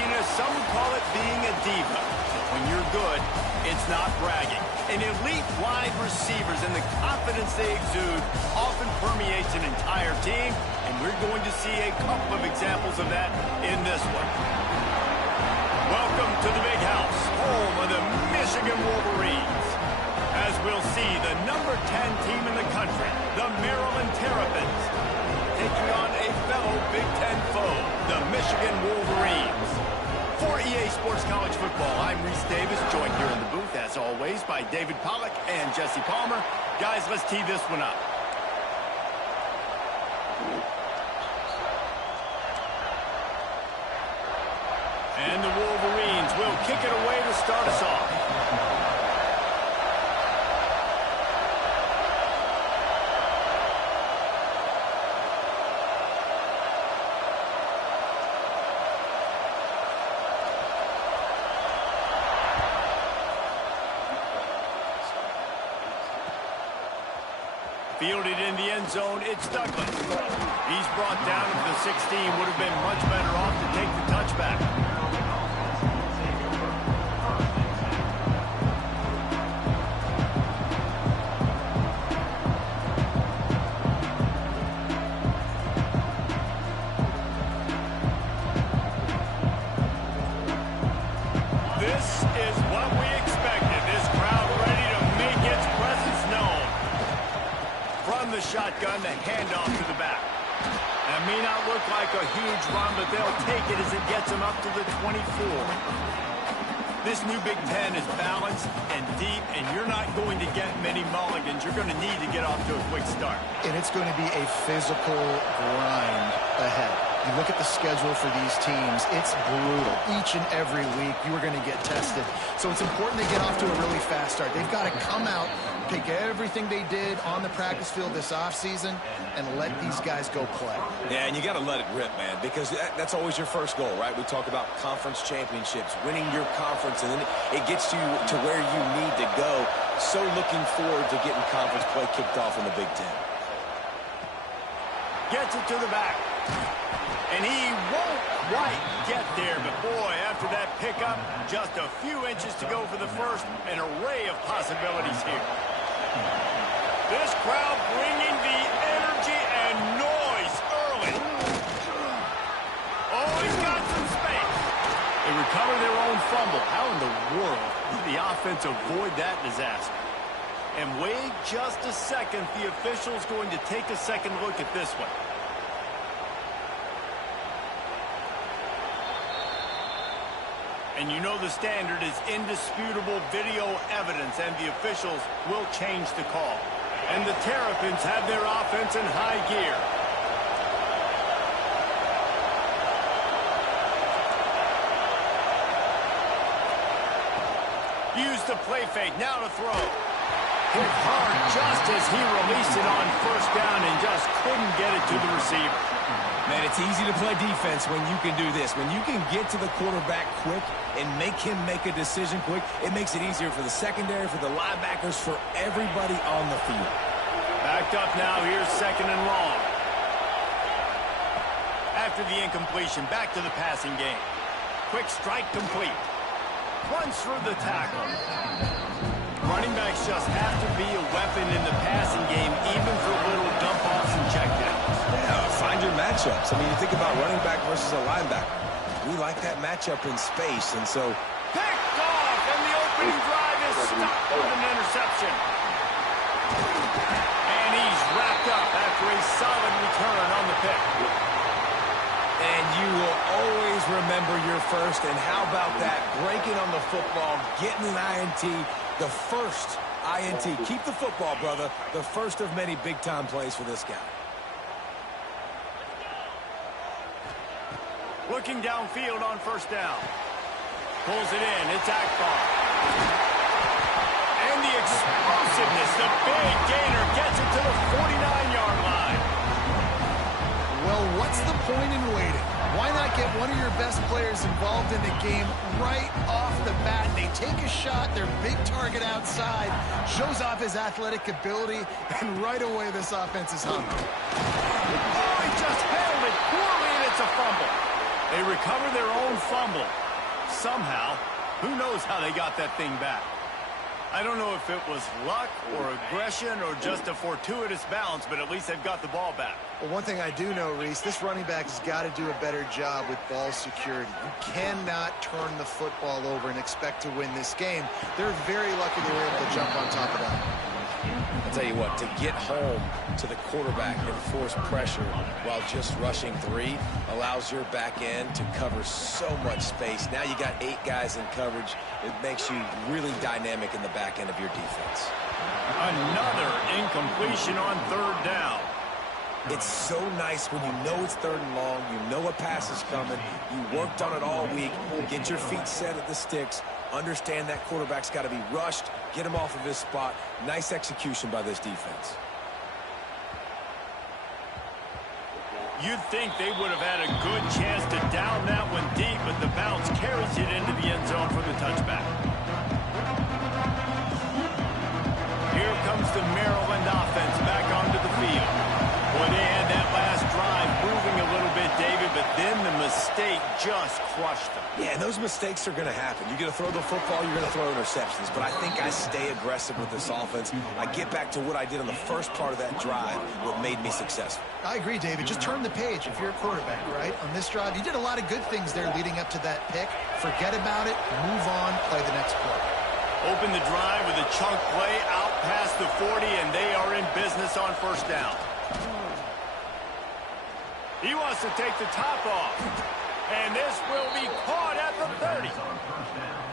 flakiness, some would call it being a diva. When you're good, it's not bragging. And elite wide receivers and the confidence they exude often permeates an entire team, and we're going to see a couple of examples of that in this one. Welcome to the Big House, home of the Michigan Wolverines. As we'll see, the number 10 team in the country, the Maryland Terrapins, taking on a fellow Big Ten foe, the Michigan Wolverines. For EA Sports College Football, I'm Reese Davis, joined here in the booth, as always, by David Pollack and Jesse Palmer. Guys, let's tee this one up. And the Wolverines will kick it away to start us off. Fielded in the end zone, it's Douglas. He's brought down to the 16. Would have been much better off to take the touchback. This is what we expected. This crowd ready to make its presence known. From the shotgun, the handoff to the back. That may not look like a huge run, but they'll take it as it gets them up to the 24. This new Big Ten is balanced and deep, and you're not going to get many mulligans. You're going to need to get off to a quick start. And it's going to be a physical grind ahead. You look at the schedule for these teams, it's brutal. Each and every week, you are going to get tested. So it's important to get off to a really fast start. They've got to come out, take everything they did on the practice field this offseason, and let these guys go play. Yeah, and you got to let it rip, man, because that's always your first goal, right? We talk about conference championships, winning your conference, and then it gets you to where you need to go. So looking forward to getting conference play kicked off in the Big Ten. Gets it to the back. And he won't quite get there, but boy, after that pickup, just a few inches to go for the first, an array of possibilities here. This crowd bringing the energy and noise early. Oh, he's got some space. They recover their own fumble. How in the world did the offense avoid that disaster? And wait just a second, the official's going to take a second look at this one. And you know the standard is indisputable video evidence, and the officials will change the call. And the Terrapins have their offense in high gear. Use the play fake, now to throw. Hit hard just as he released it on first down and just couldn't get it to the receiver. Man, it's easy to play defense when you can do this. When you can get to the quarterback quick and make him make a decision quick, it makes it easier for the secondary, for the linebackers, for everybody on the field. Backed up now, here's second and long. After the incompletion, back to the passing game. Quick strike complete. Runs through the tackle. Running backs just have to be a weapon in the passing game, even for little dump-offs and checkdowns. Yeah, find your matchups. I mean, you think about running back versus a linebacker. We like that matchup in space, and so... Picked off, and the opening drive is stopped with an interception. And he's wrapped up after a solid return on the pick. And you will always remember your first, and how about that? Breaking on the football, getting an INT, the first INT. Keep the football, brother. The first of many big-time plays for this guy. Looking downfield on first down. Pulls it in. It's Akbar. And the explosiveness, the big gainer, gets it to the 49-yard line. Well, what's the point in waiting? Why not get one of your best players involved in the game right off the bat? They take a shot, their big target outside, shows off his athletic ability, and right away this offense is hungry. Oh, he just handled it poorly, and it's a fumble. They recover their own fumble. Somehow, who knows how they got that thing back. I don't know if it was luck or aggression or just a fortuitous bounce, but at least they've got the ball back. Well, one thing I do know, Reese, this running back has got to do a better job with ball security. You cannot turn the football over and expect to win this game. They're very lucky they were able to jump on top of that. I'll tell you what, to get home to the quarterback and force pressure while just rushing 3 allows your back end to cover so much space. Now you got 8 guys in coverage. It makes you really dynamic in the back end of your defense. Another incompletion on 3rd down. It's so nice when you know it's 3rd and long, you know a pass is coming, you worked on it all week, get your feet set at the sticks, understand that quarterback's got to be rushed, get him off of his spot. Nice execution by this defense. You'd think they would have had a good chance to down that one deep, but the bounce carries it into the end zone for the touchback. Here comes the Maryland offense back onto the field. Boy, they had that last drive moving a little bit, David, but then the mistake just crushed them. Yeah, and those mistakes are going to happen. You're going to throw the football, you're going to throw interceptions. But I think I stay aggressive with this offense. I get back to what I did on the first part of that drive, what made me successful. I agree, David. Just turn the page if you're a quarterback, right? On this drive, you did a lot of good things there leading up to that pick. Forget about it, move on, play the next play. Open the drive with a chunk play out past the 40, and they are in business on 1st down. He wants to take the top off. And this will be caught at the 30.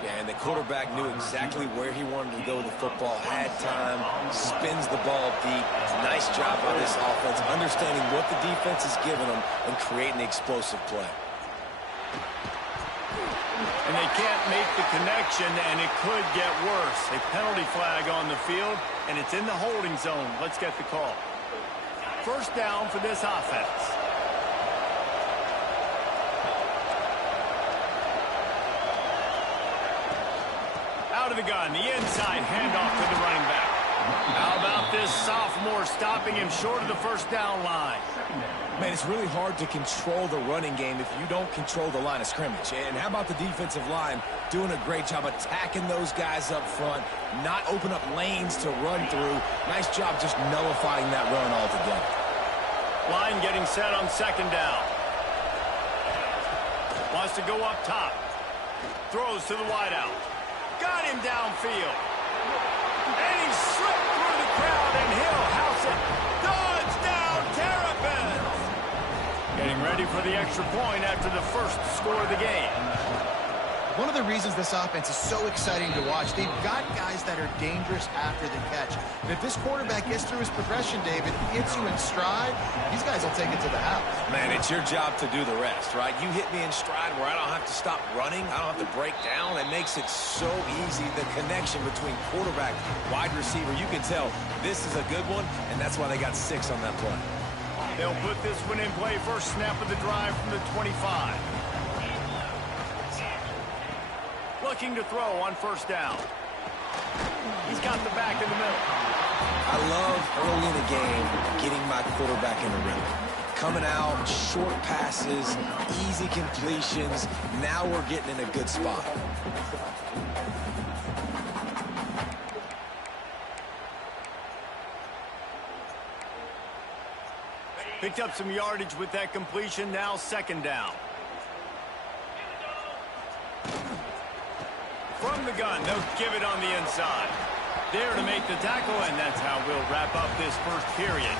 Yeah, and the quarterback knew exactly where he wanted to go with the football, had time, spins the ball deep. Nice job by this offense, understanding what the defense is giving them and creating the explosive play. And they can't make the connection, and it could get worse. A penalty flag on the field, and it's in the holding zone. Let's get the call. 1st down for this offense. Out of the gun, the inside handoff to the running back. How about this sophomore stopping him short of the 1st down line? Man, it's really hard to control the running game if you don't control the line of scrimmage. And how about the defensive line doing a great job attacking those guys up front, not open up lanes to run through. Nice job just nullifying that run altogether. Line getting set on 2nd down. Wants to go up top. Throws to the wideout. Got him downfield. And he slipped through the crowd, and he'll house it. Touchdown, Terrapins! Getting ready for the extra point after the 1st score of the game. One of the reasons this offense is so exciting to watch, they've got guys that are dangerous after the catch. And if this quarterback gets through his progression, David, hits you in stride, these guys will take it to the house. Man, it's your job to do the rest, right? You hit me in stride where I don't have to stop running. I don't have to break down. It makes it so easy, the connection between quarterback, wide receiver. You can tell this is a good one, and that's why they got 6 on that play. They'll put this one in play. First snap of the drive from the 25. Looking to throw on 1st down. He's got the back in the middle. I love early in the game getting my quarterback in the rhythm. Coming out, short passes, easy completions. Now we're getting in a good spot. Picked up some yardage with that completion. Now 2nd down. From the gun, they'll give it on the inside. There to make the tackle, and that's how we'll wrap up this 1st period.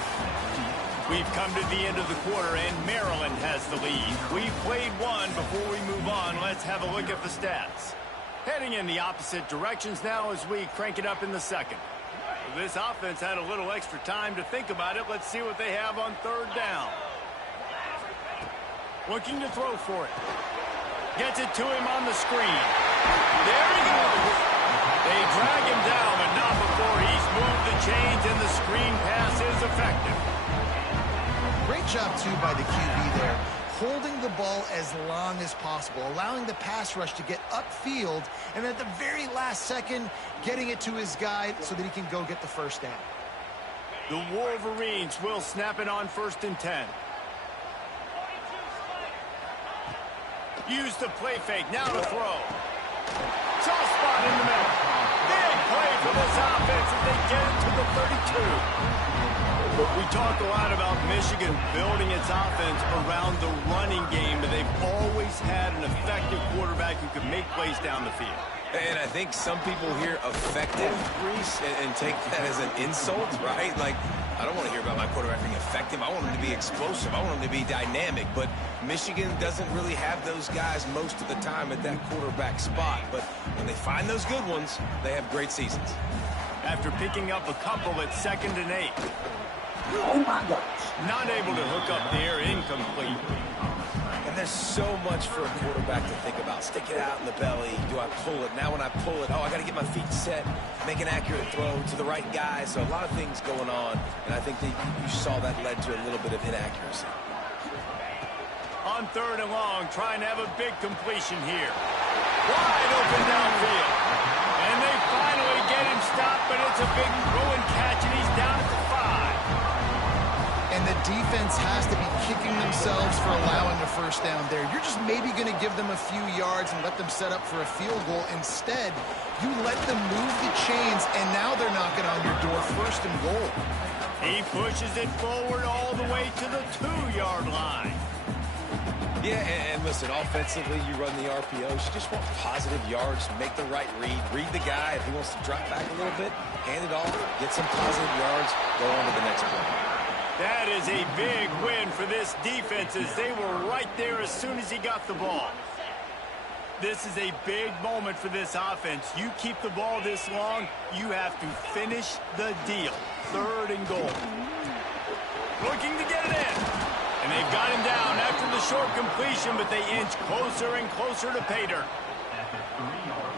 We've come to the end of the quarter, and Maryland has the lead. We've played one. Before we move on, let's have a look at the stats. Heading in the opposite directions now as we crank it up in the 2nd. This offense had a little extra time to think about it. Let's see what they have on 3rd down. Looking to throw for it. Gets it to him on the screen. There he goes. They drag him down, but not before he's moved the chains, and the screen pass is effective. Great job, too, by the QB there. Holding the ball as long as possible, allowing the pass rush to get upfield, and at the very last second, getting it to his guy so that he can go get the 1st down. The Wolverines will snap it on 1st and 10. Use the play fake. Now to throw. Soft spot in the middle. Big play for this offense as they get it to the 32. We talk a lot about Michigan building its offense around the running game, but they've always had an effective quarterback who can make plays down the field. And I think some people hear effective, Reese, and take that as an insult, right? Like, I don't want to hear about my quarterback being effective. I want him to be explosive. I want him to be dynamic. But Michigan doesn't really have those guys most of the time at that quarterback spot. But when they find those good ones, they have great seasons. After picking up a couple at 2nd and 8. Oh, my gosh. Not able to hook up there, incomplete. And there's so much for a quarterback to think about. Stick it out in the belly. Do I pull it? Now when I pull it, I got to get my feet set, make an accurate throw to the right guy. So a lot of things going on, and I think that you saw that led to a little bit of inaccuracy. On 3rd and long, trying to have a big completion here. Wide open downfield. And they finally get him stopped, but it's a big throw and catch, and he's down at the 5. And the defense has to be kicking themselves for allowing a first down there. You're just maybe going to give them a few yards and let them set up for a field goal. Instead, you let them move the chains, and now they're knocking on your door 1st and goal. He pushes it forward all the way to the 2-yard line. Yeah, and listen, offensively, you run the RPOs. You just want positive yards, make the right read the guy. If he wants to drop back a little bit, hand it off, get some positive yards, go on to the next play. That is a big win for this defense as they were right there as soon as he got the ball. This is a big moment for this offense. You keep the ball this long, you have to finish the deal. 3rd and goal. Looking to get it in. And they've got him down after the short completion, but they inch closer and closer to pay dirt.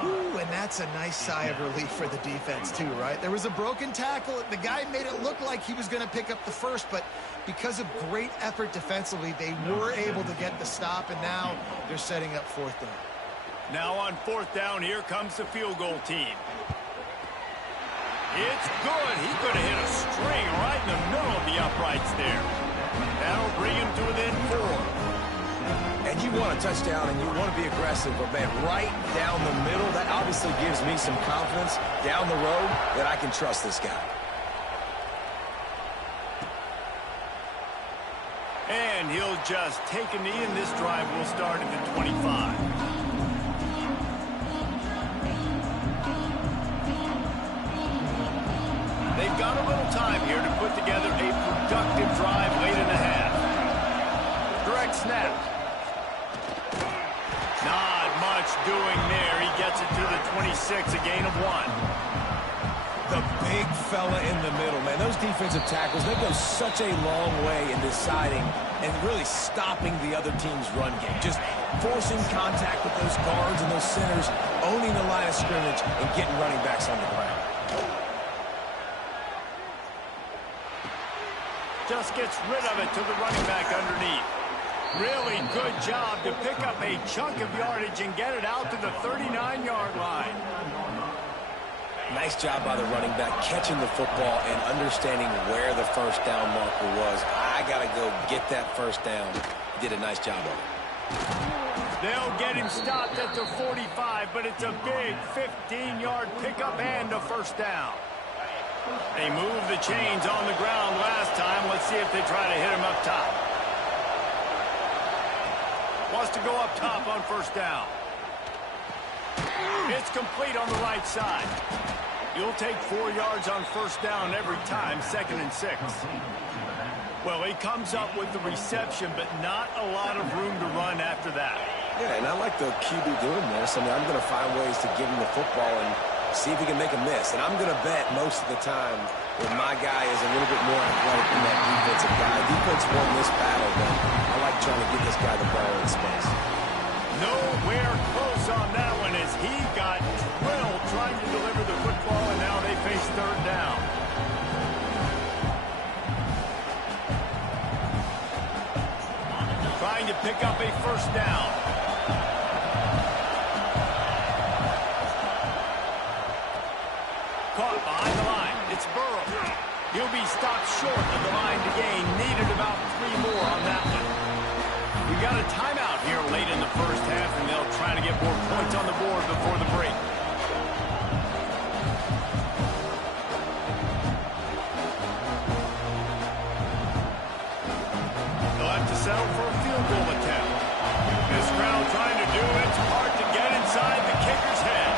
Ooh, and that's a nice sigh of relief for the defense too, right? There was a broken tackle. The guy made it look like he was going to pick up the first, but because of great effort defensively, they were able to get the stop, and now they're setting up 4th down. Now on 4th down, here comes the field goal team. It's good. He could have hit a string right in the middle of the uprights there. That'll bring him to within 4. And you want a touchdown and you want to be aggressive, but man, right down the middle, that obviously gives me some confidence down the road that I can trust this guy. And he'll just take a knee, and this drive will start at the 25. They've got a little time here to put together a productive drive late in the half. Direct snap. Not much doing there. He gets it to the 26, a gain of 1. The big fella in the middle, man. Those defensive tackles, they go such a long way in deciding and really stopping the other team's run game. Just forcing contact with those guards and those centers, owning the line of scrimmage, and getting running backs on the ground. Just gets rid of it to the running back underneath. Really good job to pick up a chunk of yardage and get it out to the 39-yard line. Nice job by the running back catching the football and understanding where the first down marker was. I got to go get that first down. Did a nice job of it. They'll get him stopped at the 45, but it's a big 15-yard pickup and a first down. They moved the chains on the ground last time. Let's see if they try to hit him up top. Wants to go up top on first down. It's complete on the right side. You'll take 4 yards on first down every time, 2nd and 6. Well, he comes up with the reception, but not a lot of room to run after that. Yeah, and I like the QB doing this. I mean, I'm going to find ways to give him the football and see if he can make a miss. And I'm going to bet most of the time when my guy is a little bit more athletic than that defensive guy. Defense won this battle, but I like trying to get this guy the ball in space. Nowhere close on that one as he got drilled trying to deliver the football, and now they face 3rd down. Trying to pick up a first down. Caught behind the line. It's Burrow. He'll be stopped short of the line to gain. Needed about 3 more on that one. We got a timeout here late in the first half settle for a field goal attempt. This crowd trying to do its part to get inside the kicker's head.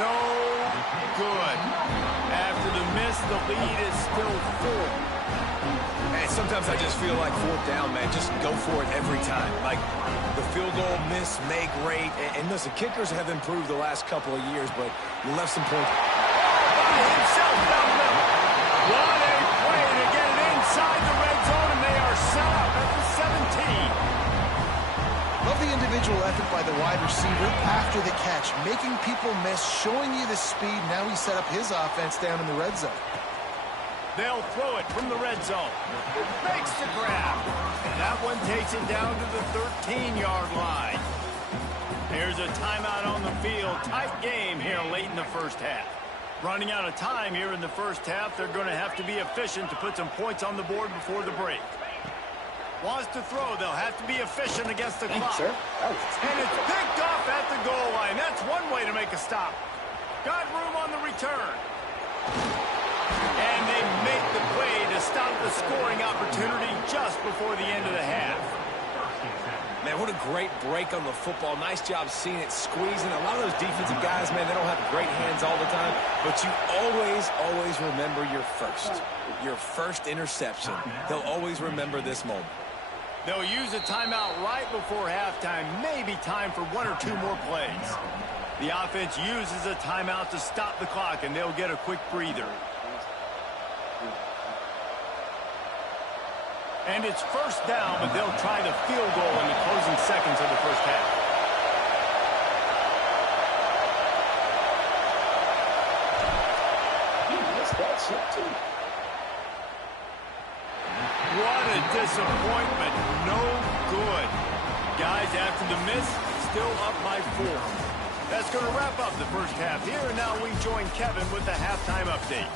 No good. After the miss, the lead is still 4. And sometimes I just feel like fourth down, man. Just go for it every time. Like the field goal miss, make rate. And listen, kickers have improved the last couple of years, but you left some points. By himself down the middle. What a play to get it inside the red zone, and they are set up at the 17. Love the individual effort by the wide receiver after the catch, making people miss, showing you the speed. Now he set up his offense down in the red zone. They'll throw it from the red zone. Makes the grab. And that one takes it down to the 13-yard line. Here's a timeout on the field. Tight game here late in the first half. Running out of time here in the first half. They're going to have to be efficient to put some points on the board before the break. Wants to throw. They'll have to be efficient against the clock. And it's picked off at the goal line. That's one way to make a stop. Got room on the return. And they make the play to stop the scoring opportunity just before the end of the half. Man, what a great break on the football. Nice job seeing it squeezing. A lot of those defensive guys, man, they don't have great hands all the time, but you always remember your first interception. They'll always remember this moment. They'll use a timeout right before halftime, maybe time for 1 or 2 more plays. The offense uses a timeout to stop the clock, and they'll get a quick breather. And it's first down, but they'll try the field goal in the closing seconds of the first half. What a disappointment. No good. Guys, after the miss, still up by 4. That's going to wrap up the first half here, and now we join Kevin with the halftime update.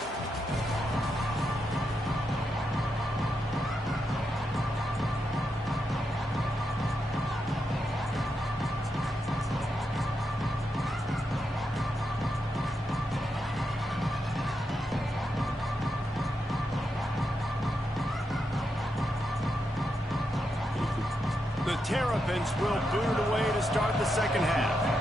The Terrapins will boot it away to start the second half.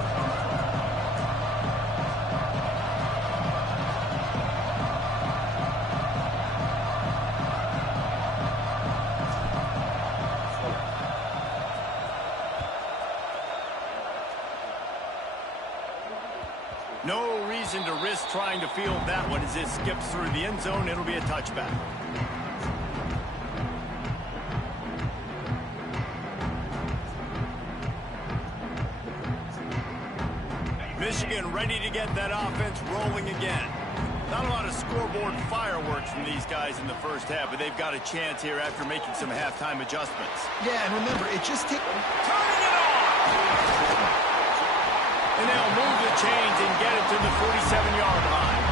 No reason to risk trying to field that one as it skips through the end zone. It'll be a touchback. Michigan ready to get that offense rolling again. Not a lot of scoreboard fireworks from these guys in the first half, but they've got a chance here after making some halftime adjustments. Yeah, and remember, it just takes... Turning it on! And they'll move the chains and get it to the 47-yard line.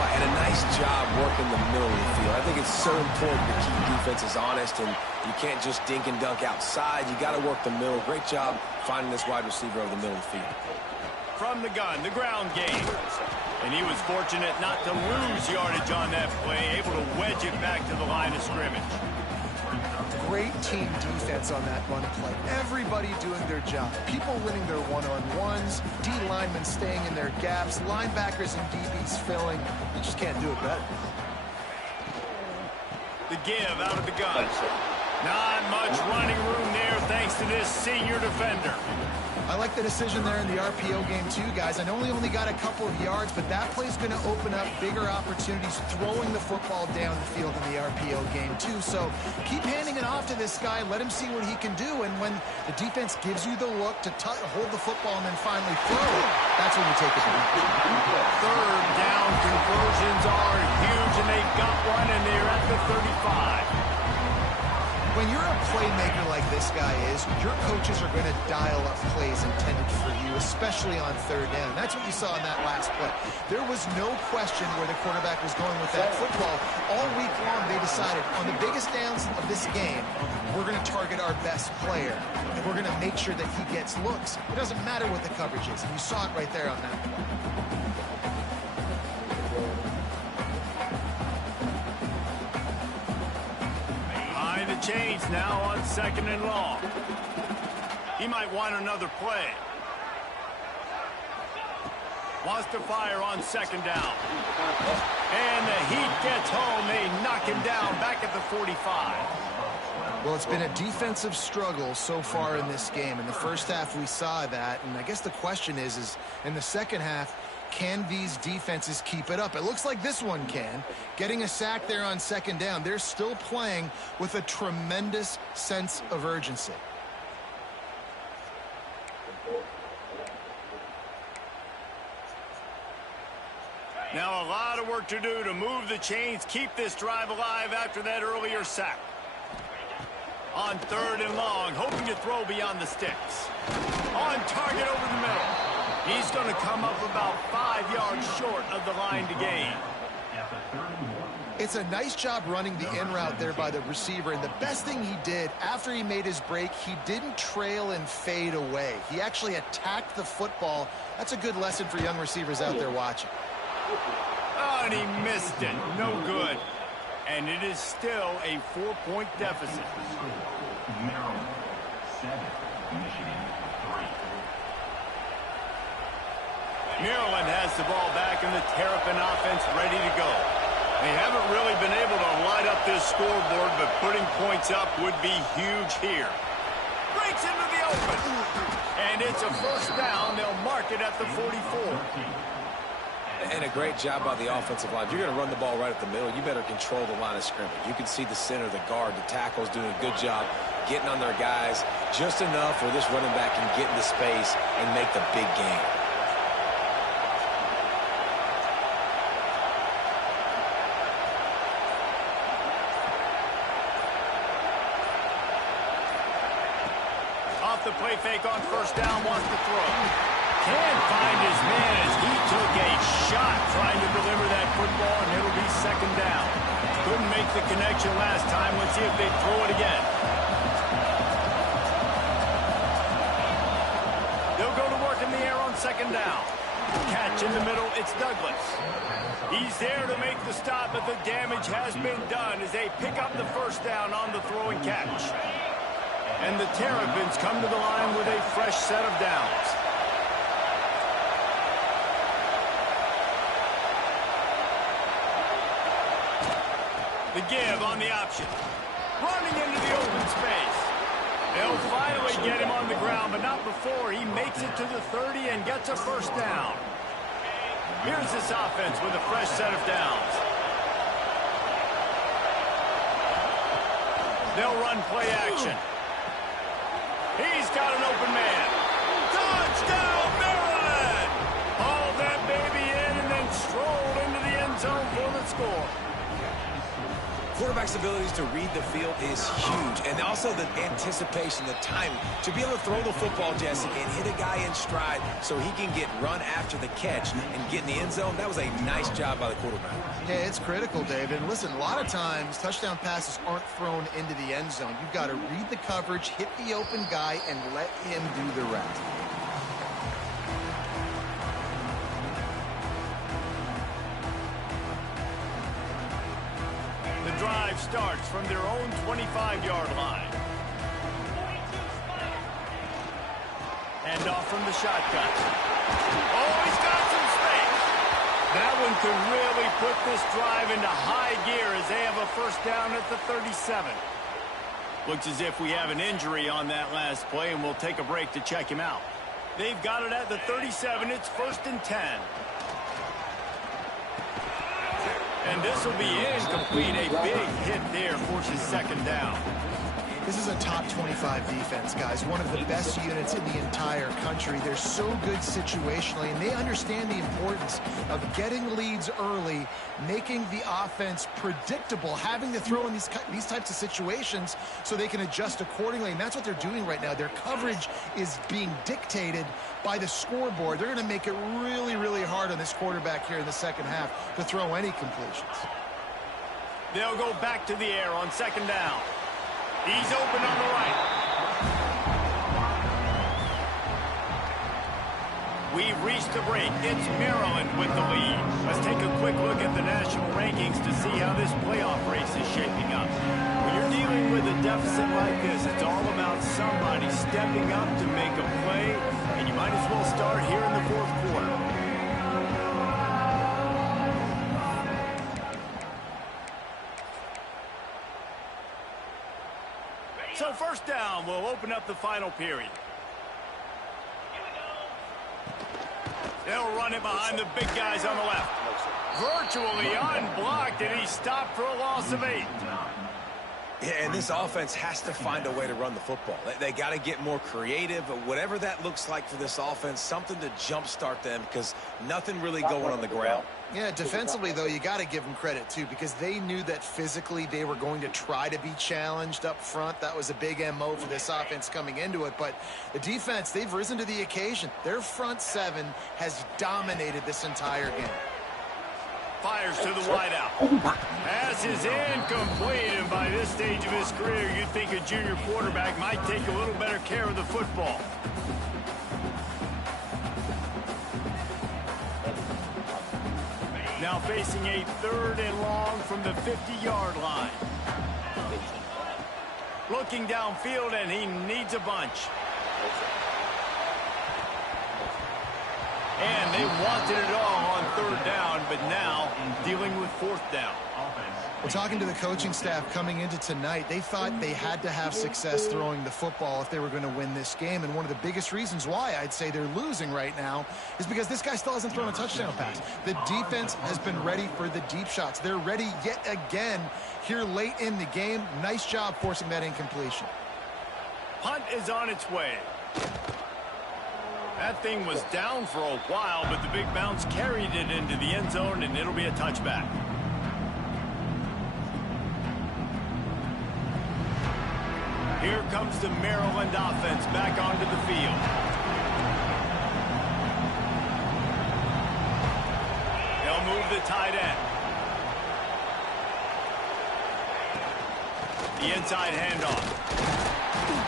Well, and a nice job working the middle of the field. I think it's so important to keep defenses honest, and you can't just dink and dunk outside. You got to work the middle. Great job finding this wide receiver over the middle of the field. From the gun, the ground game. And he was fortunate not to lose yardage on that play, able to wedge it back to the line of scrimmage. Great team defense on that run play. Everybody doing their job. People winning their one-on-ones, D linemen staying in their gaps, linebackers and DBs filling. You just can't do it better. The give out of the gun. Not much running room there thanks to this senior defender. I like the decision there in the RPO game too, guys. I know he only got a couple of yards, but that play's going to open up bigger opportunities throwing the football down the field in the RPO game too. So keep handing it off to this guy. Let him see what he can do. And when the defense gives you the look to hold the football and then finally throw it, that's when you take it back. Third down conversions are huge, and they got one, and they're at the 35. When you're a playmaker like this guy is, your coaches are going to dial up plays intended for you, especially on third down. That's what you saw in that last play. There was no question where the quarterback was going with that football. All week long, they decided on the biggest downs of this game, we're going to target our best player, and we're going to make sure that he gets looks. It doesn't matter what the coverage is, and you saw it right there on that play. Change now on 2nd and long. He might want another play. Wants to fire on 2nd down. And the Heat gets home. They knock him down back at the 45. Well, it's been a defensive struggle so far in this game. In the first half, we saw that. And I guess the question is in the second half, can these defenses keep it up? It looks like this one can. Getting a sack there on 2nd down. They're still playing with a tremendous sense of urgency. Now a lot of work to do to move the chains, keep this drive alive after that earlier sack. On 3rd and long, hoping to throw beyond the sticks. On target over the middle. He's going to come up about 5 yards short of the line to gain. It's a nice job running the in route there by the receiver, and the best thing he did after he made his break, he didn't trail and fade away. He actually attacked the football. That's a good lesson for young receivers out there watching. Oh, and he missed it. No good. And it is still a 4-point deficit. Maryland, 7. Michigan, 3. Maryland has the ball back and the Terrapin offense ready to go. They haven't really been able to light up this scoreboard, but putting points up would be huge here. Breaks into the open. And it's a 1st down. They'll mark it at the 44. And a great job by the offensive line. If you're going to run the ball right at the middle, you better control the line of scrimmage. You can see the center, the guard, the tackles doing a good job getting on their guys just enough where this running back can get into space and make the big game. Off the play fake on 1st down, wants to throw. Can't find his man as he took a shot trying to deliver that football, and it'll be 2nd down. Couldn't make the connection last time. Let's see if they throw it again. They'll go to work in the air on 2nd down. Catch in the middle, it's Douglas. He's there to make the stop, but the damage has been done as they pick up the 1st down on the throw and catch. And the Terrapins come to the line with a fresh set of downs. The give on the option. Running into the open space. They'll finally get him on the ground, but not before he makes it to the 30 and gets a 1st down. Here's this offense with a fresh set of downs. They'll run play action. He's got an open man. Touchdown, Maryland! Hauled that baby in and then strolled into the end zone for the score. Quarterback's abilities to read the field is huge, and also the anticipation, the timing. To be able to throw the football, Jesse, and hit a guy in stride so he can get run after the catch and get in the end zone, that was a nice job by the quarterback. Yeah, it's critical, David. And listen, a lot of times touchdown passes aren't thrown into the end zone. You've got to read the coverage, hit the open guy, and let him do the rest. The drive starts from their own 25-yard line. Hand off from the shotgun. Oh, he's got some space. That one could really put this drive into high gear as they have a 1st down at the 37. Looks as if we have an injury on that last play, and we'll take a break to check him out. They've got it at the 37. It's 1st and 10. And this will be incomplete. A big hit there forces 2nd down. This is a top 25 defense, guys. One of the best units in the entire country. They're so good situationally, and they understand the importance of getting leads early, making the offense predictable, having to throw in these types of situations so they can adjust accordingly, and that's what they're doing right now. Their coverage is being dictated by the scoreboard. They're going to make it really, really hard on this quarterback here in the second half to throw any completions. They'll go back to the air on second down. He's open on the right. We've reached the break. It's Maryland with the lead. Let's take a quick look at the national rankings to see how this playoff race is shaping up. When you're dealing with a deficit like this, it's all about somebody stepping up to make a play, and you might as well start here in the fourth quarter. So first down, we'll open up the final period. They'll run it behind the big guys on the left. Virtually unblocked, and he's stopped for a loss of 8. Yeah, and this offense has to find a way to run the football. They got to get more creative, whatever that looks like for this offense, something to jumpstart them because nothing really going on the ground. Yeah, defensively, though, you got to give them credit, too, because they knew that physically they were going to try to be challenged up front. That was a big MO for this offense coming into it. But the defense, they've risen to the occasion. Their front seven has dominated this entire game. Fires to the wideout. Pass is incomplete, and by this stage of his career, you'd think a junior quarterback might take a little better care of the football. Now facing a 3rd and long from the 50-yard line. Looking downfield, and he needs a bunch. And they wanted it all on 3rd down, but now dealing with 4th down. Well, talking to the coaching staff coming into tonight, they thought they had to have success throwing the football if they were going to win this game. And one of the biggest reasons why I'd say they're losing right now is because this guy still hasn't thrown a touchdown pass. The defense has been ready for the deep shots. They're ready yet again here late in the game. Nice job forcing that incompletion. Punt is on its way. That thing was down for a while, but the big bounce carried it into the end zone, and it'll be a touchback. Here comes the Maryland offense back onto the field. They'll move the tight end. The inside handoff.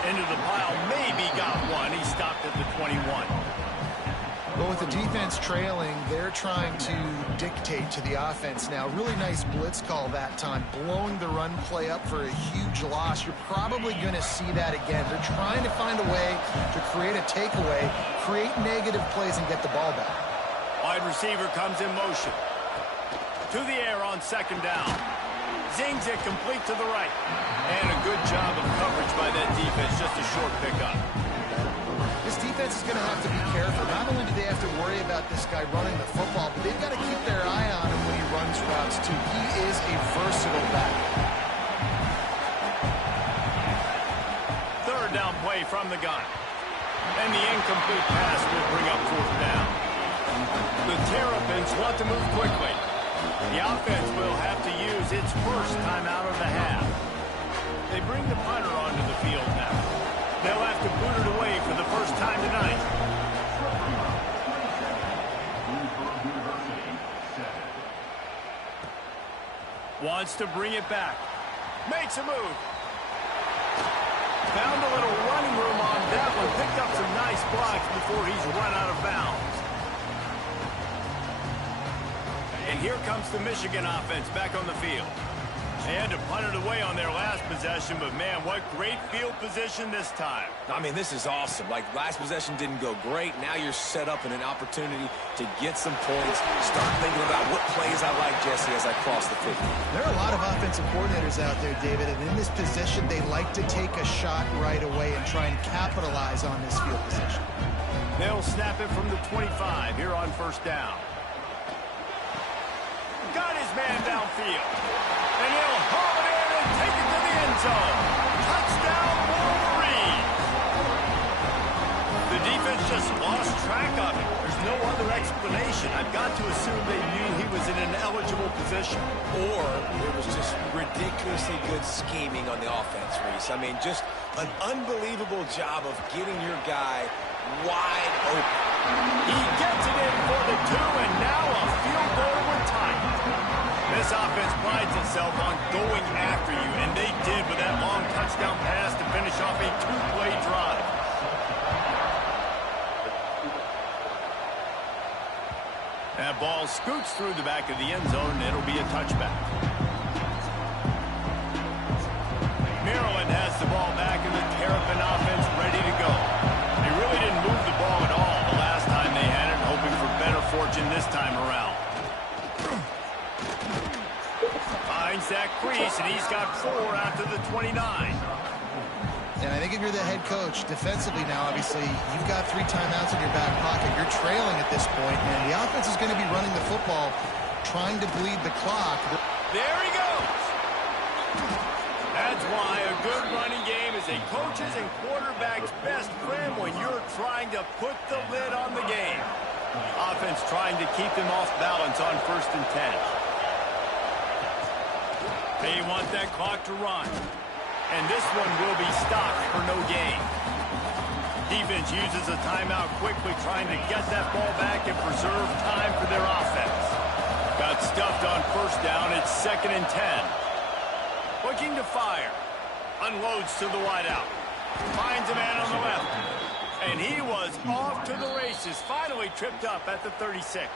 Into the pile, maybe got one. He stopped at the 21. Well, with the defense trailing, they're trying to dictate to the offense now. Really nice blitz call that time, blowing the run play up for a huge loss. You're probably going to see that again. They're trying to find a way to create a takeaway, create negative plays, and get the ball back. Wide receiver comes in motion. To the air on 2nd down. Zings it complete to the right. And a good job of coverage by that defense, just a short pickup. This defense is going to have to be careful. Not only do they have to worry about this guy running the football, but they've got to keep their eye on him when he runs routes, too. He is a versatile back. 3rd down play from the gun. And the incomplete pass will bring up 4th down. The Terrapins want to move quickly. The offense will have to use its first timeout of the half. They bring the punter onto the field now. They'll have to boot it away for the first time tonight. Wants to bring it back. Makes a move. Found a little running room on that one. Picked up some nice blocks before he's run out of bounds. And here comes the Michigan offense back on the field. They had to punt it away on their last possession, but man, what great field position this time. I mean, this is awesome. Like, last possession didn't go great. Now you're set up in an opportunity to get some points. Start thinking about what plays I like, Jesse, as I cross the 50. There are a lot of offensive coordinators out there, David, and in this position, they like to take a shot right away and try and capitalize on this field position. They'll snap it from the 25 here on 1st down. Got his man downfield. And he'll haul it in and take it to the end zone. Touchdown, just lost track of it. There's no other explanation. I've got to assume they knew he was in an eligible position. Or it was just ridiculously good scheming on the offense, Reese. I mean, just an unbelievable job of getting your guy wide open. He gets it in for the 2, and now a field goal with time. This offense prides itself on going after you, and they did with that long touchdown pass to finish off a 2-play drive. That ball scoots through the back of the end zone, and it'll be a touchback. Maryland has the ball back, and the Terrapin offense ready to go. They really didn't move the ball at all the last time they had it, hoping for better fortune this time around. Finds that crease, and he's got 4 out to the 29. And I think if you're the head coach, defensively now, obviously, you've got 3 timeouts in your back pocket. You're trailing at this point, and the offense is going to be running the football, trying to bleed the clock. There he goes. That's why a good running game is a coach's and quarterback's best friend when you're trying to put the lid on the game. Offense trying to keep them off balance on 1st and 10. They want that clock to run. And this one will be stopped for no gain. Defense uses a timeout quickly, trying to get that ball back and preserve time for their offense. Got stuffed on 1st down. It's 2nd and 10. Looking to fire. Unloads to the wideout. Finds a man on the left. And he was off to the races. Finally tripped up at the 36.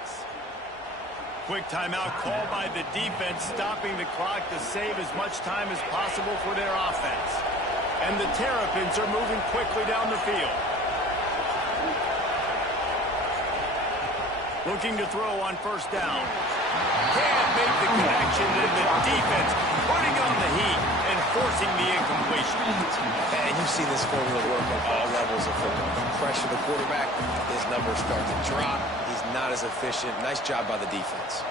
Quick timeout called by the defense, stopping the clock to save as much time as possible for their offense. And the Terrapins are moving quickly down the field. Looking to throw on 1st down. Can't make the connection, and the defense putting on the heat and forcing the incompletion. And you see this formula work on all levels of football. You pressure the quarterback, his numbers start to drop. He's not as efficient. Nice job by the defense.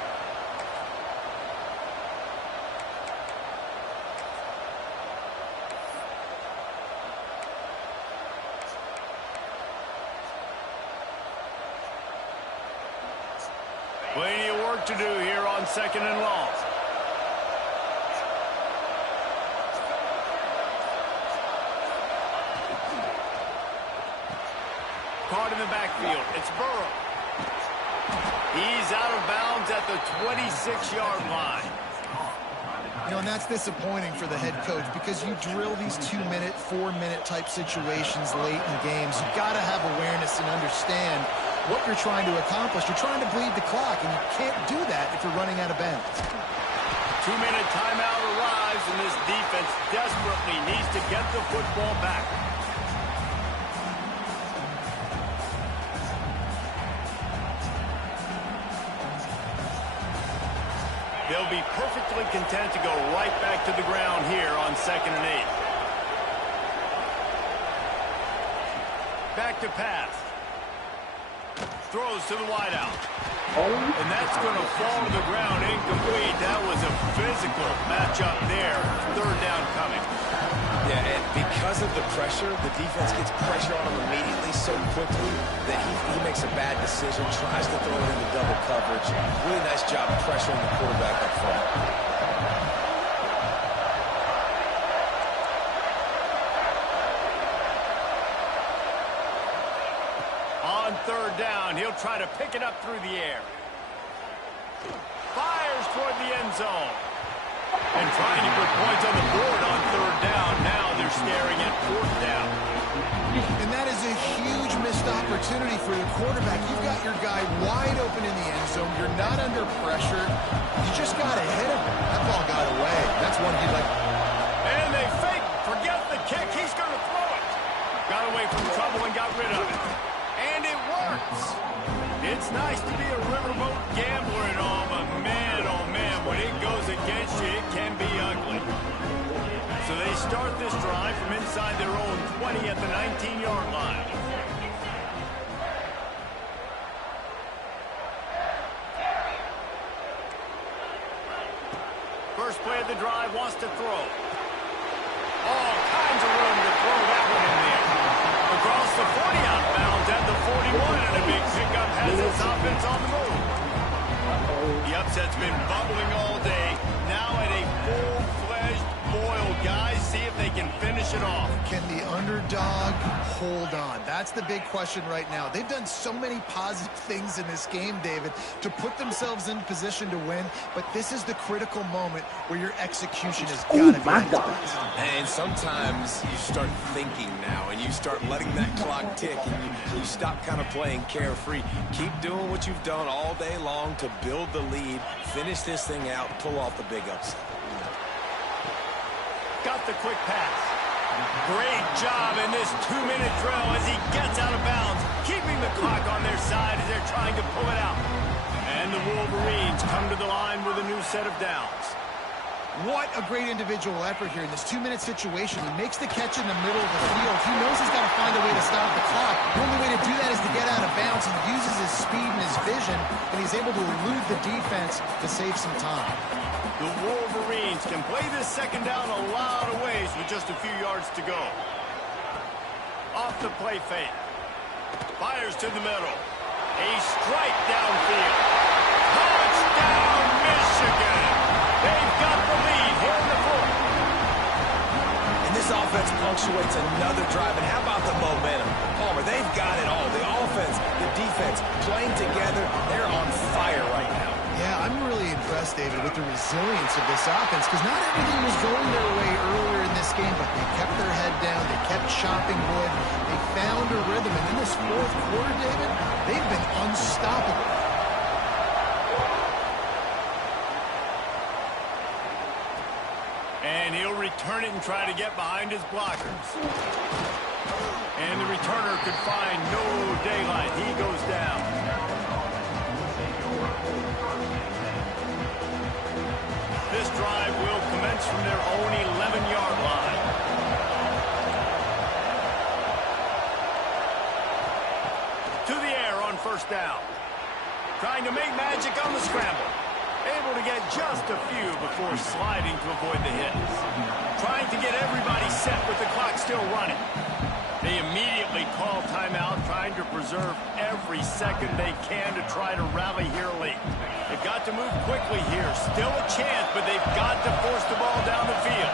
Plenty of work to do here on 2nd and long. Caught in the backfield. It's Burrow. He's out of bounds at the 26-yard line. You know, and that's disappointing for the head coach because you drill these 2-minute, 4-minute type situations late in games. You've got to have awareness and understand what you're trying to accomplish. You're trying to bleed the clock, and you can't do that if you're running out of bounds. 2-minute timeout arrives, and this defense desperately needs to get the football back. They'll be perfectly content to go right back to the ground here on 2nd and 8. Back to pass. Throws to the wideout. And that's going to fall to the ground incomplete. That was a physical matchup there. 3rd down coming. Yeah, and because of the pressure, the defense gets pressure on him immediately so quickly that he makes a bad decision, tries to throw it into double coverage. Really nice job pressuring the quarterback up front. On 3rd down, he'll try to pick it up through the air. Fires toward the end zone. And trying to put points on the board on 3rd down. Now they're staring at 4th down. And that is a huge missed opportunity for the quarterback. You've got your guy wide open in the end zone. You're not under pressure. You just got to hit him. That ball got away. That's one he'd like. And they fake. Forget the kick. He's going to throw it. Got away from trouble and got rid of it. And it works. It's nice to be a riverboat gambler and all, but man, oh man, when it goes against you, it can be ugly. So they start this drive from inside their own 20 at the 19-yard line. First play of the drive, wants to throw. All kinds of room to throw that one in there. Across the 40 out of bounds at the 40. offense on the move. The upset's been bubbling all day. Now at a full-fledged boil, guys. See if they can finish it off. Can the underdog hold on? That's the big question right now. They've done so many positive things in this game, David, to put themselves in position to win, but this is the critical moment where your execution has got to be at its best. And sometimes you start thinking now, and you start letting that clock tick, and you stop kind of playing carefree. Keep doing what you've done all day long to build the lead, finish this thing out, pull off the big upset. Got the quick pass. Great job in this 2-minute drill as he gets out of bounds, keeping the clock on their side as they're trying to pull it out. And the Wolverines come to the line with a new set of downs. What a great individual effort here in this 2-minute situation. He makes the catch in the middle of the field. He knows he's got to find a way to stop the clock. The only way to do that is to get out of bounds. He uses his speed and his vision, and he's able to elude the defense to save some time. The Wolverines can play this second down a lot of ways with just a few yards to go. Off the play fake. Fires to the middle. A strike downfield. Touchdown, Michigan! They've got the lead here in the fourth. And this offense punctuates another drive. And how about the momentum? Palmer, they've got it all. The offense, the defense, playing together. They're on fire right now. Yeah, I'm really impressed, David, with the resilience of this offense, because not everything was going their way earlier in this game, but they kept their head down, they kept chopping wood, they found a rhythm, and in this fourth quarter, David, they've been unstoppable. And he'll return it and try to get behind his blockers. And the returner could find no daylight. He goes down. This drive will commence from their own 11-yard line. To the air on first down. Trying to make magic on the scramble. Able to get just a few before sliding to avoid the hits. Trying to get everybody set with the clock still running. They immediately call timeout, trying to preserve every second they can to try to rally here late. They've got to move quickly here. Still a chance, but they've got to force the ball down the field.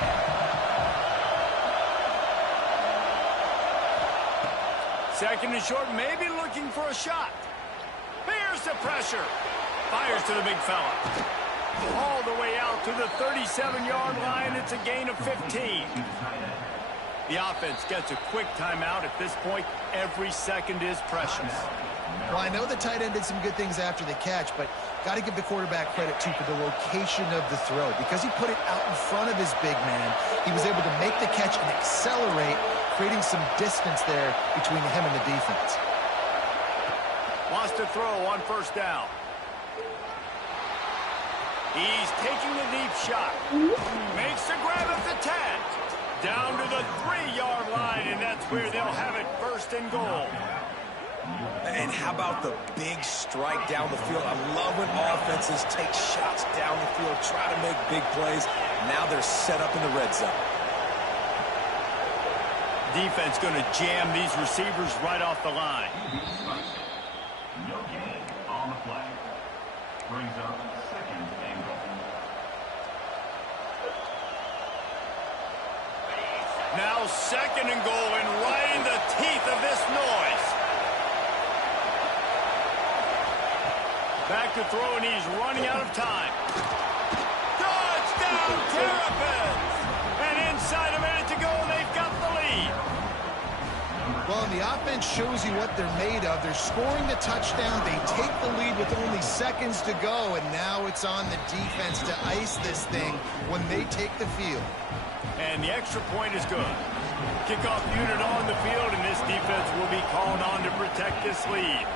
Second and short, maybe looking for a shot. Here's the pressure. Fires to the big fella. All the way out to the 37-yard line. It's a gain of 15. The offense gets a quick timeout. At this point, every second is precious. Well, I know the tight end did some good things after the catch, but got to give the quarterback credit, too, for the location of the throw. Because he put it out in front of his big man, he was able to make the catch and accelerate, creating some distance there between him and the defense. Wants to throw on first down. He's taking the deep shot. Makes the grab at the 10. Down to the 3-yard line, and that's where they'll have it first and goal. And how about the big strike down the field? I love when offenses take shots down the field, try to make big plays. Now they're set up in the red zone. Defense going to jam these receivers right off the line. No gain on the play. Brings up second and goal. Now second and goal, and right in the teeth of this noise. Back to throw, and he's running out of time. Touchdown, Terrapins! And inside a minute to go, and they've got the lead. Well, and the offense shows you what they're made of. They're scoring the touchdown. They take the lead with only seconds to go, and now it's on the defense to ice this thing when they take the field. And the extra point is good. Kickoff unit on the field, and this defense will be called on to protect this lead.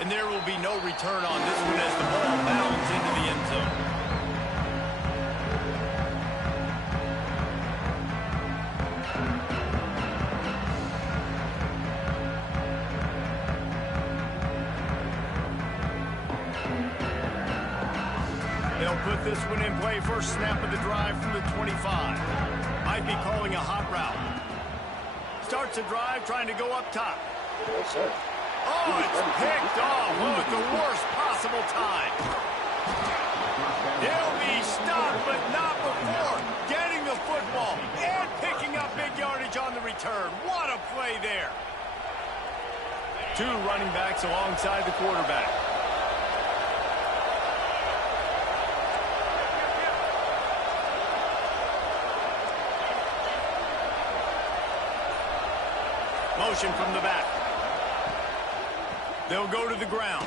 And there will be no return on this one as the ball bounds into the end zone. They'll put this one in play. First snap of the drive from the 25. Might be calling a hot route. Starts the drive trying to go up top. Yes, sir. Oh, it's picked off. Oh, at the worst possible time. He'll be stopped, but not before getting the football and picking up big yardage on the return. What a play there. Two running backs alongside the quarterback. Motion from the back. They'll go to the ground.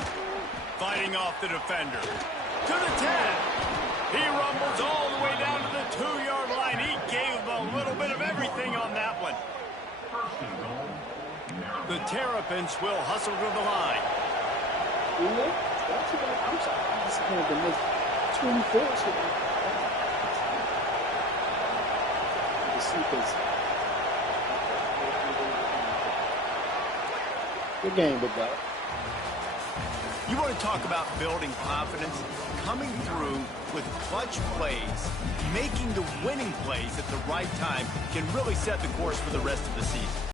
Fighting off the defender. To the 10. He rumbles all the way down to the 2-yard line. He gave them a little bit of everything on that one. The Terrapins will hustle to the line. That's about outside. This is going to make 24 here. Good game, big guy. You want to talk about building confidence? Coming through with clutch plays, making the winning plays at the right time can really set the course for the rest of the season.